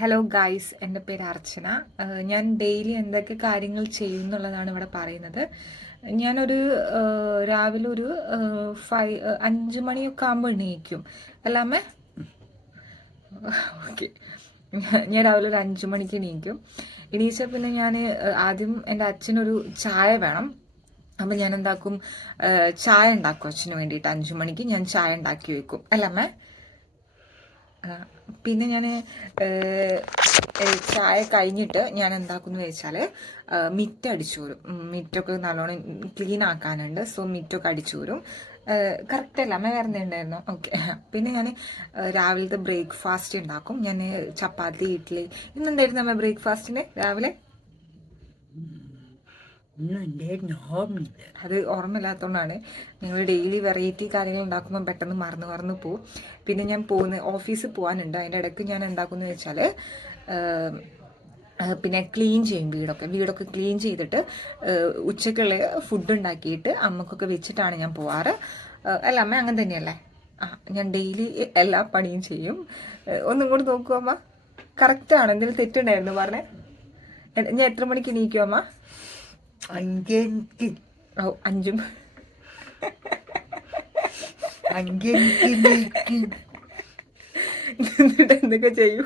Hello guys, എൻ്റെ പേര് അർച്ചന. ഞാൻ ഡെയിലി എന്തൊക്കെ കാര്യങ്ങൾ ചെയ്യും എന്നുള്ളതാണ് ഇവിടെ പറയുന്നത്. ഞാനൊരു രാവിലെ ഒരു 5 മണിയൊക്കെ ആകുമ്പോൾ എണീക്കും. എല്ലാമേ ഓക്കെ. ഞാൻ രാവിലെ ഒരു 5 മണിക്ക് എണീക്കും. എണീച്ചാൽ പിന്നെ ഞാൻ ആദ്യം എൻ്റെ അച്ഛനൊരു ചായ വേണം. അപ്പം ഞാൻ എന്താക്കും, ചായ ഉണ്ടാക്കും അച്ഛന് വേണ്ടിയിട്ട്. 5 മണിക്ക് ഞാൻ ചായ ഉണ്ടാക്കി വെക്കും. അല്ലമ്മേ. പിന്നെ ഞാൻ ചായ കഴിഞ്ഞിട്ട് ഞാൻ എന്താക്കുന്നു വെച്ചാൽ മിറ്റം അടിച്ചു വരും. മിറ്റൊക്കെ നല്ലോണം ക്ലീൻ ആക്കാനുണ്ട്. സോ മിറ്റൊക്കെ അടിച്ചു വരും. കറക്റ്റ് അല്ല, അമ്മ വരുന്നുണ്ടായിരുന്നു. ഓക്കെ. പിന്നെ ഞാൻ രാവിലത്തെ ബ്രേക്ക്ഫാസ്റ്റ് ഉണ്ടാക്കും. ഞാൻ ചപ്പാത്തി, ഇഡ്ഡലി. ഇന്നെന്തായിരുന്നു അമ്മ ബ്രേക്ക്ഫാസ്റ്റിന് രാവിലെ? അത് ഓർമ്മയില്ലാത്തതുകൊണ്ടാണ്. നിങ്ങൾ ഡെയിലി വെറൈറ്റി കാര്യങ്ങൾ ഉണ്ടാക്കുമ്പോൾ പെട്ടെന്ന് മറന്നു പോകും. പിന്നെ ഞാൻ ഓഫീസിൽ പോകാനുണ്ട്. അതിൻ്റെ ഇടയ്ക്ക് ഞാൻ എന്താക്കുന്നത് വെച്ചാൽ പിന്നെ ക്ലീൻ ചെയ്യും. വീടൊക്കെ ക്ലീൻ ചെയ്തിട്ട് ഉച്ചക്കുള്ള ഫുഡ് ഉണ്ടാക്കിയിട്ട് അമ്മക്കൊക്കെ വെച്ചിട്ടാണ് ഞാൻ പോവാറ്. അല്ല അമ്മ അങ്ങനെ തന്നെയല്ലേ? ഞാൻ ഡെയിലി എല്ലാ പണിയും ചെയ്യും. ഒന്നും കൂടി നോക്കൂ അമ്മ. കറക്റ്റാണ്. എന്തെങ്കിലും തെറ്റുണ്ടായിരുന്നു പറഞ്ഞേ? ഞാൻ എത്ര മണിക്ക് എണീക്കും അമ്മ? 5 5 എന്നിട്ട് എന്തൊക്കെ ചെയ്യൂ?